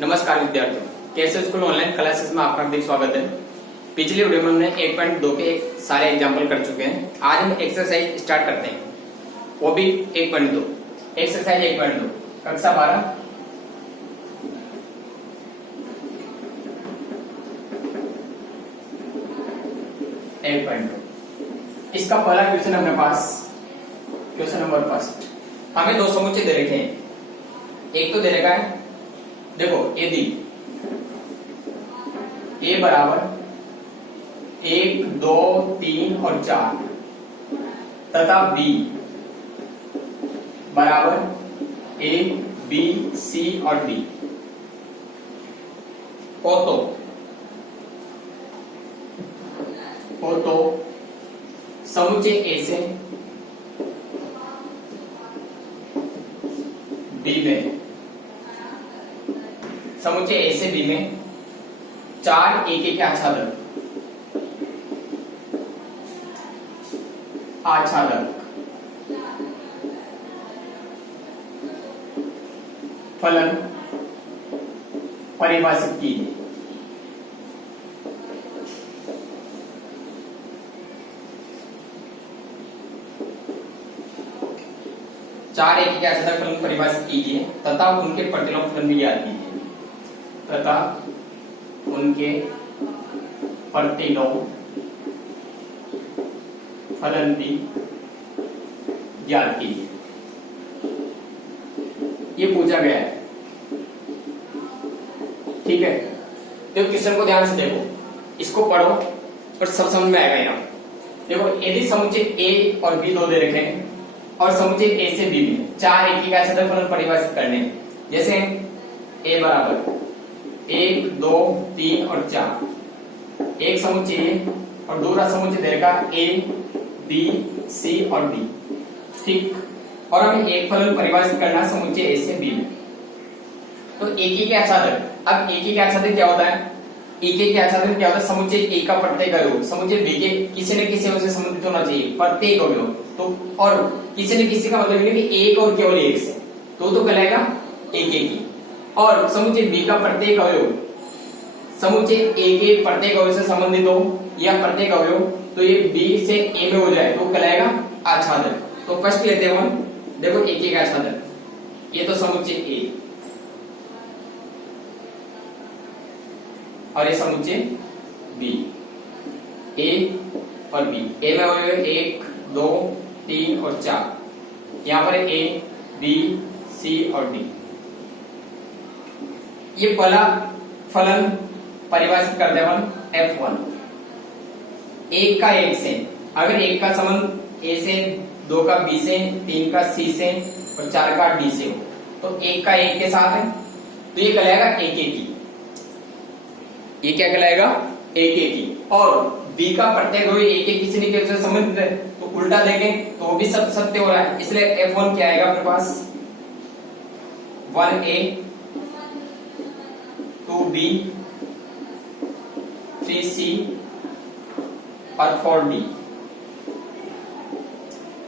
नमस्कार विद्यार्थियों, कैसे स्कूल ऑनलाइन क्लासेस में आपका हार्दिक स्वागत है। पिछली वीडियो में हमने 1.2 के सारे एग्जाम्पल कर चुके हैं। आज हम एक्सरसाइज स्टार्ट करते हैं, वो भी 1.2 एक्सरसाइज 1.2 कक्षा 12। इसका पहला क्वेश्चन अपने पास, क्वेश्चन नंबर फर्स्ट। हमें दो समुच्चय दे रखे हैं। एक तो दे रखा है, देखो यदि ए बराबर 1, 2, 3 और 4 तथा बी बराबर ए, बी, सी और डी हो तो समुच्चय ए से बी में, समुच्चय ए से बी में 4 एक के आच्छादक फलन परिभाषित कीजिए। चार एक के आच्छादक फलन परिभाषित कीजिए तथा उनके प्रतिलोम फलन भी ज्ञात कीजिए, तथा उनके प्रतिलोम फलन भी ज्ञात कीजिए। ये पूछा गया है, ठीक है। तो क्वेश्चन को ध्यान से देखो, इसको पढ़ो और सब समझ में आएगा। यहाँ देखो, यदि समुच्चय ए और बी दो दे रखे हैं और समुच्चय ए से बी में 4 एक के आच्छादक फलन परिभाषित करने, जैसे ए बराबर 1, 2, 3 और 4 एक समुच्चय और दूसरा समुच्चय दे रखा ए, बी, सी और डी, ठीक। और हमें एक फलन परिभाषित करना समुच्चय ए से बी में। तो एक ही के आच्छादक, अब एक ही के आच्छादक क्या होता है? एक ही के आच्छादक क्या होता है? समुच्चय ए का प्रत्येक अवयव समुच्चय बी के किसी न किसी से संबंधित होना चाहिए, प्रत्येक अवयव। तो और किसी न किसी का मतलब ये कि एक और केवल एक से, तो कहलाएगा एक एक ही। और समुच्चय बी का प्रत्येक अवयव समुच्चय ए के प्रत्येक अवयव से संबंधित हो या प्रत्येक अवयव, तो ये बी से ए में हो जाए तो कहलाएगा आच्छादक। तो फर्स्ट लेते हैं हम, देखो एक एक आच्छादक, ये तो समुच्चय ए और ये समुच्चय बी, ए और बी। ए में अवयव 1, 2, 3 और 4, यहां पर ए, बी, सी और डी। ये पहला फलन परिभाषित करते हैं हम F1। एक का एक से, अगर एक का संबंध ए से, 2 का बी से, 3 का सी से और 4 का डी से हो, तो एक का एक के साथ है तो ये कहलाएगा एक एक ही। ये क्या कहलाएगा? एक एक ही। और बी का प्रत्येक अवयव एक एक किसी न किसी से संबंधित है, तो उल्टा देखें तो वो भी सत्य हो रहा है, इसलिए F1 क्या आएगा अपने पास? 1A 2B 3C और 4D।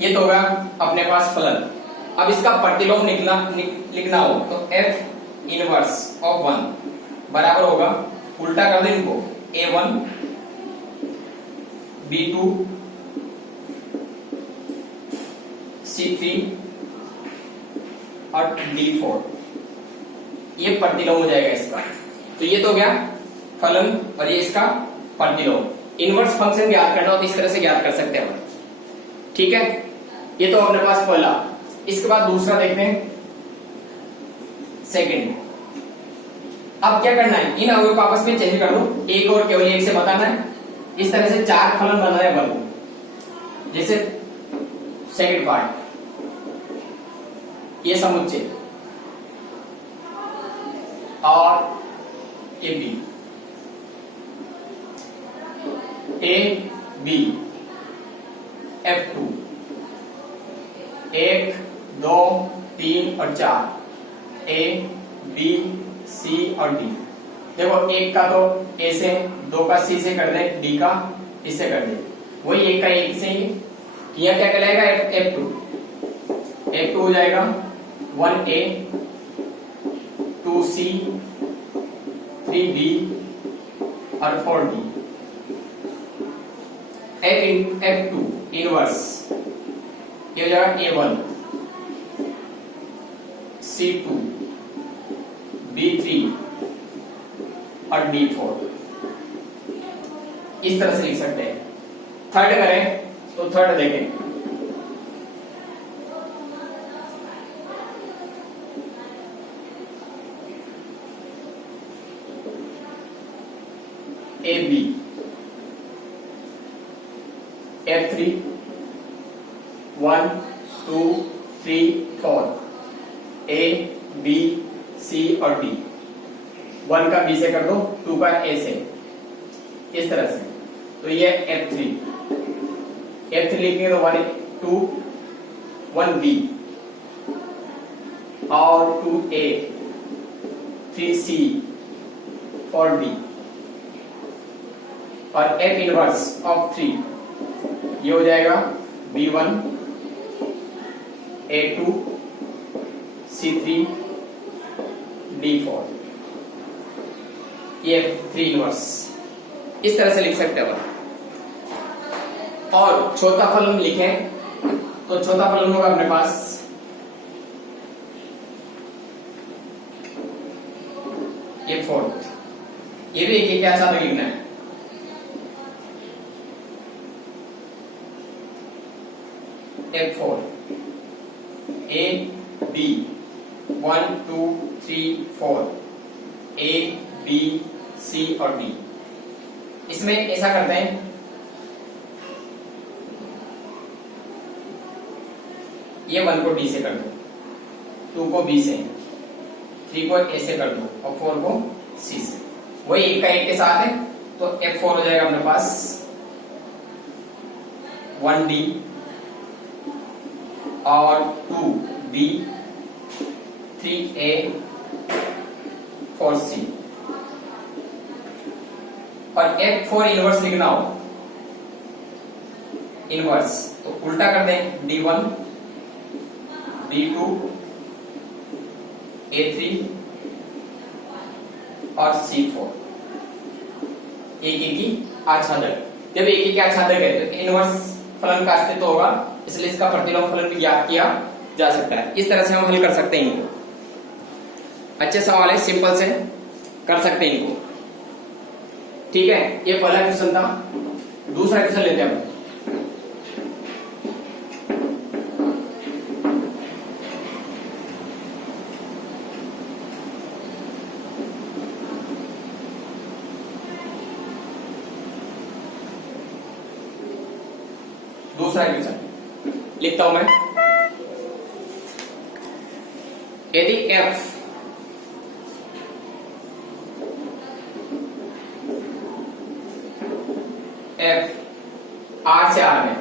ये तो होगा अपने पास फलन। अब इसका प्रतिलोम लिखना हो तो F इनवर्स ऑफ 1 बराबर होगा, उल्टा कर दे इनको, A1 B2 C3 और D4। ये प्रतिलोम हो जाएगा इसका। तो ये तो हो गया फलन और ये इसका प्रतिलोम। इनवर्स फंक्शन ज्ञात करना हो तो इस तरह से ज्ञात कर सकते हैं, ठीक है। ये तो अपने पास पहला। इसके बाद दूसरा देखते हैं, सेकंड। अब क्या करना है? इन अवयव को आपस में चेंज कर दो, एक और केवल एक से बताना है। इस तरह से 4 फलन बना है बल। जैसे सेकंड पार्ट, ये समुच्चय और A B, A B F2 1, 2, 3 और 4 ए, बी, सी और डी। देखो एक का तो ए से, 2 का सी से कर दे, डी का इससे कर दे, वही एक का एक से ही। यह क्या कहलाएगा? F2 हो जाएगा 1A 2C 3b और 4d। F2 इनवर्स ये हो जाएगा A1 C2 B3 और D4। इस तरह से लिख सकते हैं। थर्ड करें तो थर्ड देखें, AB F3 1 2 3 4 A B C और D। 1 का B से कर दो, 2 का A से, इस तरह से। तो ये F3 लिखेंगे तो 1 2 1 B और 2 A 3 C 4 D और F इनवर्स ऑफ 3 ये हो जाएगा B1 A2 C3 D4। ये 3 इनवर्स इस तरह से लिख सकते हो। और चौथा फलन लिखें तो चौथा फलन होगा अपने पास ये फोर्थ। ये भी एक क्या साथ लिखना है, F4 A B 1 2 3 4 A B C और D। इसमें ऐसा करते हैं, ये 1 को D से कर दो, 2 को B से, 3 को A से कर दो और 4 को C से। वही एक का एक के साथ है तो F4 हो जाएगा अपने पास 1D और 2B 3A 4C। और F4 इनवर्स लिखना हो, इनवर्स तो उल्टा कर दें, D1 D2 A3 और C4। एक एक ही आच्छादक। जब एक एक आच्छादक है तो इनवर्स फलन का अस्तित्व होगा, इसलिए इसका प्रतिलोम फलन भी ज्ञात किया जा सकता है। इस तरह से हम हल कर सकते हैं इनको। अच्छे सवाल है, सिंपल से कर सकते हैं इनको। ठीक है, ये पहला क्वेश्चन था। दूसरा क्वेश्चन लेते हैं। दूसरा क्वेश्चन लिखता हूं मैं। यदि F R से R में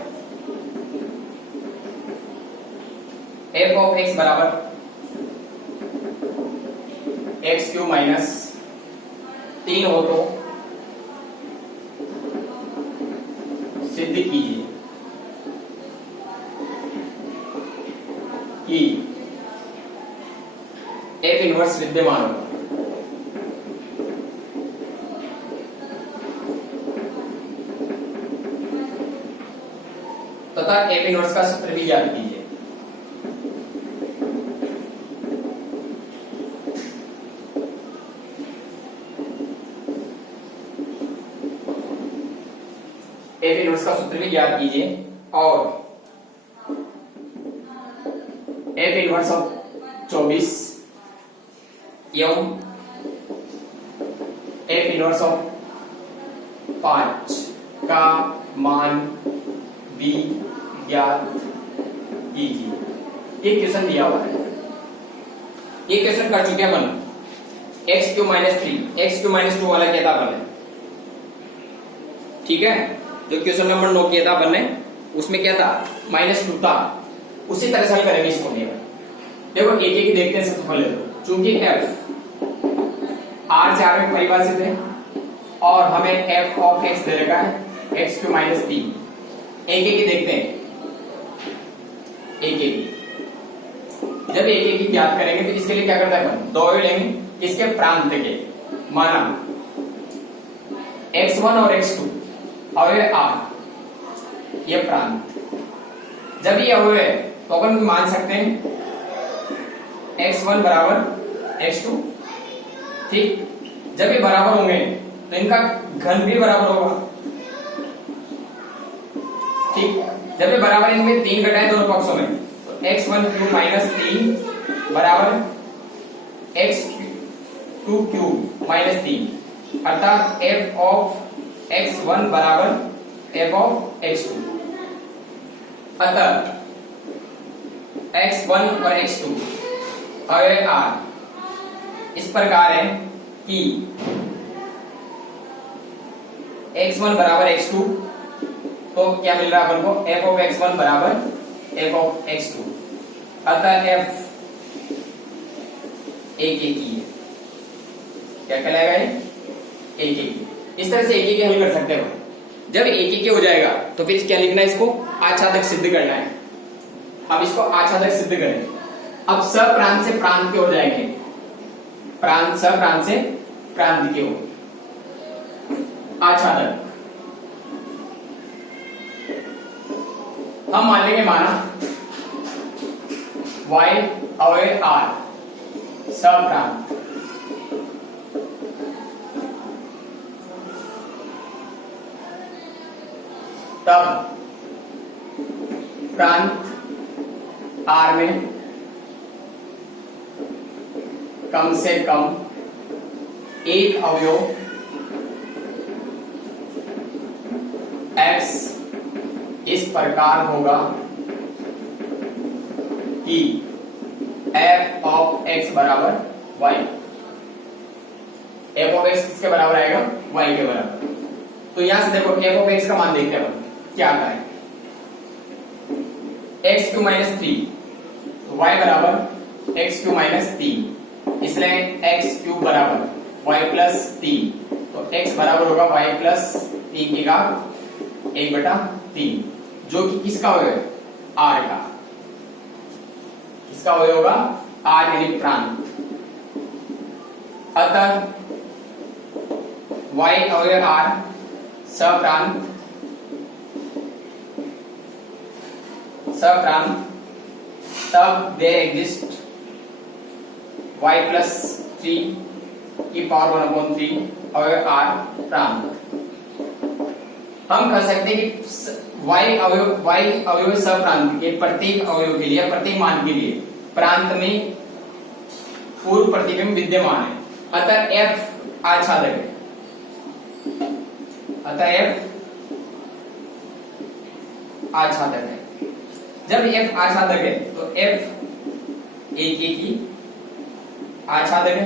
f ऑफ x बराबर x³ माइनस 3 हो तो सिद्ध कीजिए कि f इनवर्स विद्यमान होगा। तथा f इनवर्स का सूत्र भी ज्ञात कीजिए। f इनवर्स का सूत्र भी ज्ञात कीजिए और f इनवर्स ऑफ 24 एवं f इनवर्स ऑफ 5 का मान भी ज्ञात कीजिए। ये क्वेश्चन दिया हुआ है। ये क्वेश्चन कर चुके हैं अपन। x³ माइनस 3 x³ माइनस 2 वाला क्या था अपन ने, ठीक है। जो क्वेश्चन नंबर 9 किया था अपन ने, उसमें क्या था, -2 था। उसी तरह से हल करेंगे इसको। देखो एक एक देखते हैं सबसे पहले। चूंकि f R से R में परिभाषित है और हमें f ऑफ x दे रखा है x³ माइनस 3। एक एक देखते हैं, एक एक। जब एक एक ज्ञात करेंगे तो इसके लिए क्या करता है अपन, दो लेंगे इसके प्रांत के। माना x1 और x2 अवयव R, ये प्रांत जब ये अवयव है तो अपन मान सकते हैं x1 बराबर x2, ठीक। जब ये बराबर होंगे तो इनका घन भी बराबर होगा, ठीक। जब ये बराबर, इनमें 3 घटाए दोनों पक्षों में, तो x1 क्यूब माइनस 3 बराबर x2 क्यूब माइनस 3, अर्थात f ऑफ x1 बराबर f ऑफ x2। अतः x1 और x2 अवयव R इस प्रकार है कि x1 बराबर x2, तो क्या मिल रहा है अपन को, f ऑफ x1 बराबर f ऑफ x2। अतः f एक ही है, क्या कहलाएगा ये, एक ही। इस तरह से एक ही हल कर सकते हो। जब एक ही हो जाएगा तो फिर क्या लिखना है, इसको आच्छादक सिद्ध करना है। अब इसको आच्छादक सिद्ध करें। अब सप्रांत से प्रांत के हो जाएंगे, प्रांत सप्रांत से प्रांत के हो आच्छादक। हम मान लेंगे माना y अवयव R सप्रांत, तब प्रांत R में कम से कम एक अवयव x इस प्रकार होगा कि f ऑफ x बराबर y। f ऑफ x किसके बराबर आएगा, y के बराबर। तो यहां से देखो f ऑफ x का मान देखते हैं क्या आता है, x क्यू माइनस 3, तो y बराबर x क्यू माइनस 3, इसलिए x क्यूब बराबर y प्लस 3, तो x बराबर होगा y प्लस 3 की घात 1/3, जो कि किसका होगा, r का। किसका होगा, r यानी प्रांत। अतः y अवयव r सप्रांत तब देयर एग्जिस्ट y प्लस 3 की पावर 1/3 अवयव r प्रांत। हम कह सकते हैं कि y अवयव सप्रांत के प्रत्येक अवयव के लिए, प्रत्येक मान के लिए प्रांत में पूर्व प्रतिबिंब विद्यमान है। अतः f आच्छादक है, अतः f आच्छादक है। जब f आच्छादक है तो f एक ही आच्छादक है।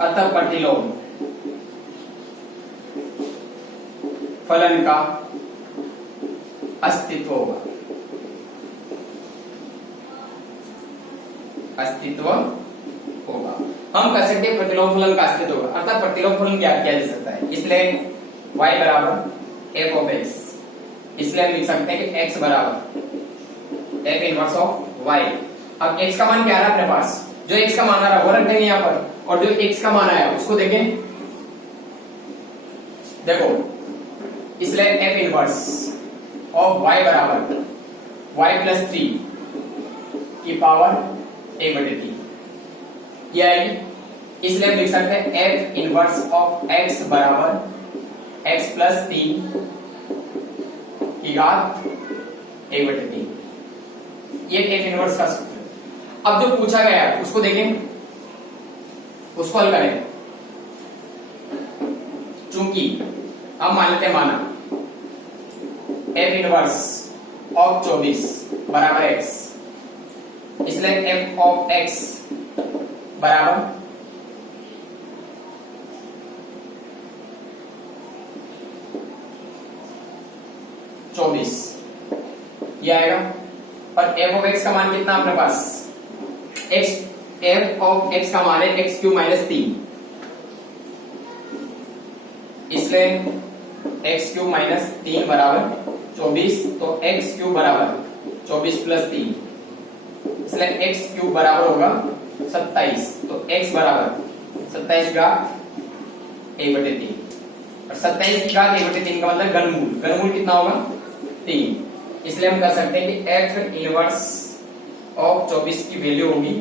अतः प्रतिलोम फलन का अस्तित्व होगा, हम कह सकते हैं प्रतिलोम फलन का अस्तित्व होगा, अर्थात प्रतिलोम फलन ज्ञात किया जा सकता है। इसलिए y बराबर f ऑफ x, इसलिए हम लिख सकते हैं कि x बराबर f इनवर्स ऑफ y। अब x का मान क्या आ रहा है अपने पास, जो x का मान आ रहा है वो रख देंगे यहाँ पर, और जो x का मान आया उसको देखें, देखो, इसलिए f इनवर्स ऑफ y बराबर y प्लस 3 की पावर 1/3 ये आएगी। इसलिए हम लिख सकते हैं f इनवर्स ऑफ x बराबर x प्लस 3 की घात 1/3, ये f इनवर्स का सूत्र। अब जो पूछा गया है उसको देखें, उसको हल करें। चूंकि अब मान लेते हैं माना f इनवर्स ऑफ 24 बराबर x, इसलिए f ऑफ x बराबर ये आएगा। पर f ऑफ x का मान कितना अपने पास, f ऑफ x का मान है x क्यू माइनस 3, इसलिए x क्यू माइनस 3 बराबर 24, तो x क्यू बराबर 24 प्लस 3 इसलिए एक्स क्यूब बराबर होगा 27। तो एक्स बराबर 27 का 1/3 और 27 की घात 1/3 का मतलब घनमूल। घनमूल कितना होगा 3। इसलिए हम कह सकते हैं कि एफ इनवर्स ऑफ 24 की वैल्यू होगी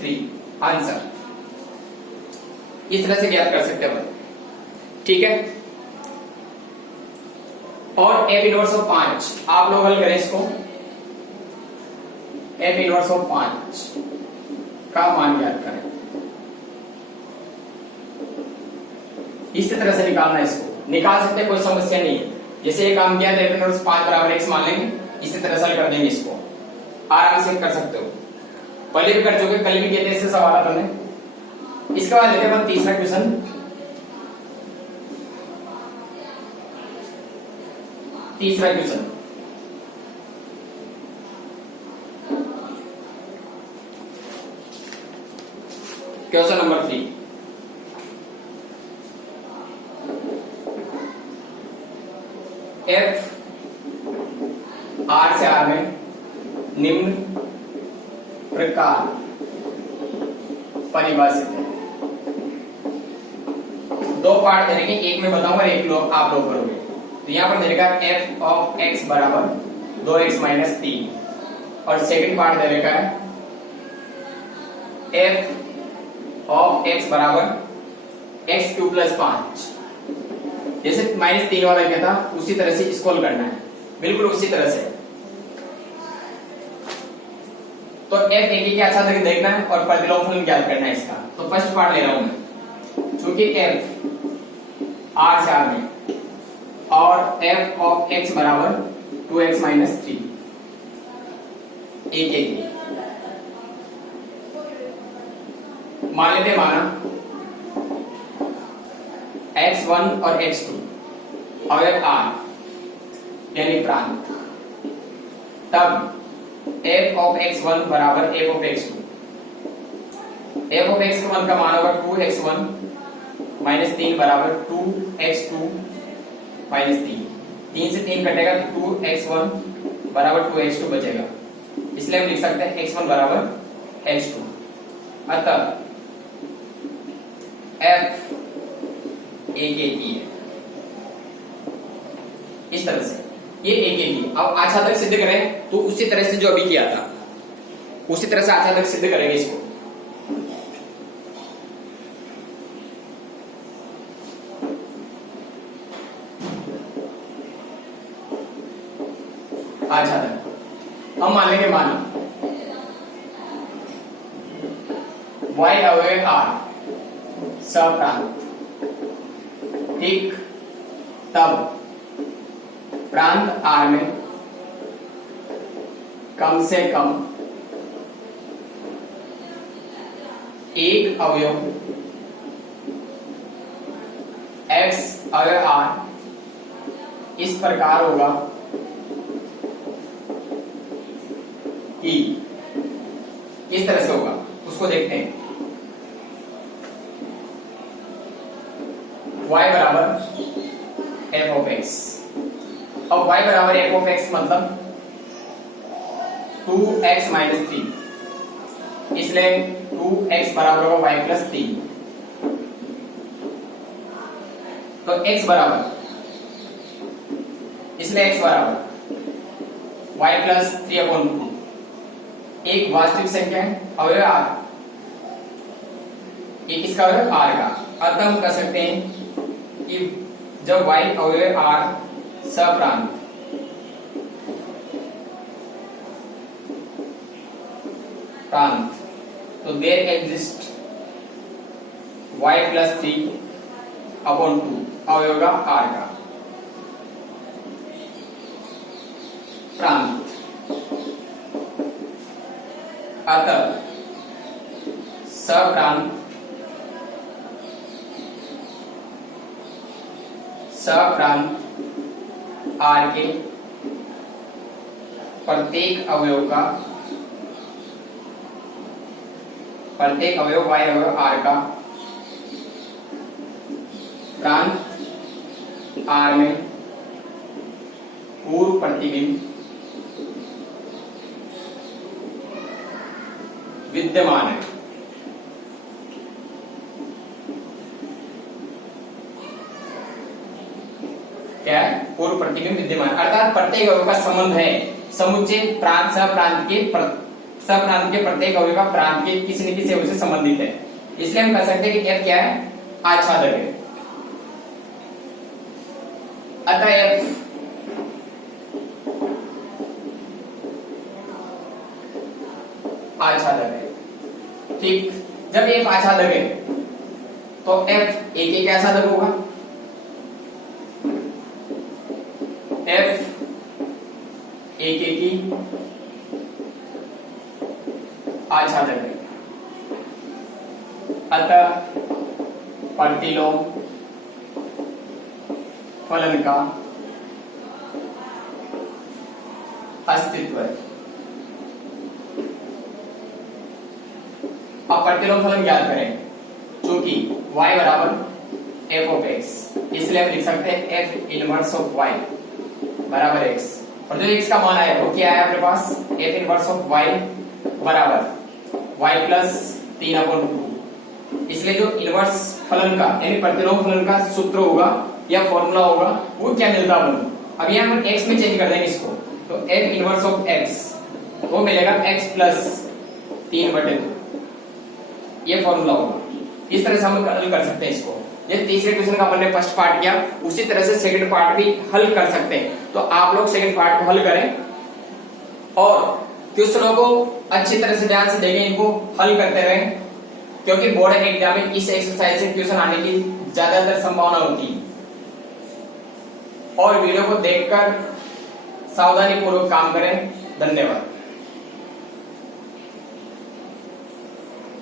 3। आंसर इस तरह से ज्ञात कर सकते हैं, ठीक है। और एफ इनवर्स ऑफ 5 आप लोग हल करें इसको। एफ इनवर्स ऑफ 5 का मान ज्ञात करें। इस तरह से निकालना है, इसको निकाल सकते हैं, कोई समस्या नहीं है। जैसे ये काम किया एफ इनवर्स 5 बराबर x मान लेंगे, इसी तरह से हल कर देंगे, इसको आराम से कर सकते हो। पहले भी कर चुके, कल भी किए थे इससे सवाल करने। इसके बाद लेते हैं तीसरा क्वेश्चन। तीसरा question question number 3। F R से आर में निम्न प्रकार परिभाषित है। 2 पार्ट देंगे, एक में बताऊंगा एक लोग आप लोग करोगे। तो यहां पर देगा एफ ऑफ एक्स बराबर 2x माइनस 3 और सेकंड पार्ट दे रखा है एफ ऑफ एक्स बराबर एक्स क्यूब प्लस 5। जैसे -3 वाला क्या था उसी तरह से इसको हल करना है, बिल्कुल उसी तरह से। तो एफ एक ही अच्छा तक देखना है और प्रतिलोम फलन ज्ञात करना है इसका। तो फर्स्ट पार्ट ले रहा हूं मैं, चूंकि एफ आर से आर में और एफ ऑफ एक्स बराबर 2x माइनस 3 एक मान लेते, माना x1 और x2 अवयव r यानी प्रांत, तब f ऑफ x1 बराबर f of x2। f of x1 का मान होगा 2x1 माइनस 3 बराबर 2x2 माइनस 3 से 3 कटेगा तो 2x1 बराबर 2x2 बचेगा। इसलिए हम लिख सकते हैं x1 बराबर x2। अतः f एक ही है, इस तरह से ये एक ही। अब आच्छादक सिद्ध करें तो उसी तरह से जो अभी किया था उसी तरह से आच्छादक सिद्ध करेंगे इसको। आच्छादक हम मान लेंगे, माना y अवयव r सप्रांत, ठीक। तब प्रांत R में कम से कम एक अवयव x अवयव R इस प्रकार होगा कि इस तरह से होगा, उसको देखते हैं। y बराबर f ऑफ x। अब y बराबर f ऑफ x मतलब 2x माइनस 3, इसलिए 2x बराबर होगा y प्लस 3। तो x बराबर, इसलिए x बराबर y प्लस 3/2 एक वास्तविक संख्या है अवयव r, एक इसका अवयव r का। अतः हम कह सकते हैं कि जब y अवयव r सप्रांत तो देयर एग्जिस्ट y प्लस 3/2 अवयव r का प्रांत। अतः सप्रांत R के प्रत्येक अवयव y अवयव R का प्रांत R में पूर्व प्रतिबिंब विद्यमान है। क्या है? पूर्व प्रति में विद्यमान, अर्थात प्रत्येक अवयव का संबंध है समुच्चय प्रांत सह प्रांत के प्रत्येक अवयव का प्रांत के किसी न किसी अवयव से संबंधित है। इसलिए हम कह सकते हैं कि F क्या है? आच्छादक है। अतः F आच्छादक है। ठीक, जब F आच्छादक है तो F एक एक आच्छादक होगा। F एक एक ही आच्छादक है। अतः प्रतिलोम फलन का अस्तित्व है। अब प्रतिलोम फलन ज्ञात करें, चूंकि y बराबर f ऑफ x, इसलिए हम लिख सकते हैं f इनवर्स ऑफ y बराबर x, और जो x का मान आया वो क्या है अपने पास? f इनवर्स ऑफ y बराबर y प्लस 3/2। इसलिए जो इनवर्स फलन का यानी प्रतिलोम फलन का सूत्र होगा या फॉर्मूला होगा वो क्या मिलता है? अब यहाँ हम x में चेंज कर देंगे इसको, तो f इनवर्स ऑफ x वो मिलेगा x प्लस 3/2, ये फॉर्मूला होगा। इस तरह से हम हल कर सकते हैं इसको। ये तीसरे क्वेश्चन का अपन ने फर्स्ट पार्ट किया, उसी तरह से सेकंड पार्ट भी हल कर सकते हैं। तो आप लोग सेकंड पार्ट को हल करें और क्वेश्चनों को अच्छी तरह से ध्यान से देखें, इनको हल करते रहें, क्योंकि बोर्ड एग्जाम में इस एक्सरसाइज से क्वेश्चन आने की ज्यादातर संभावना होती है। और वीडियो को देखकर सावधानी पूर्वक काम करें। धन्यवाद।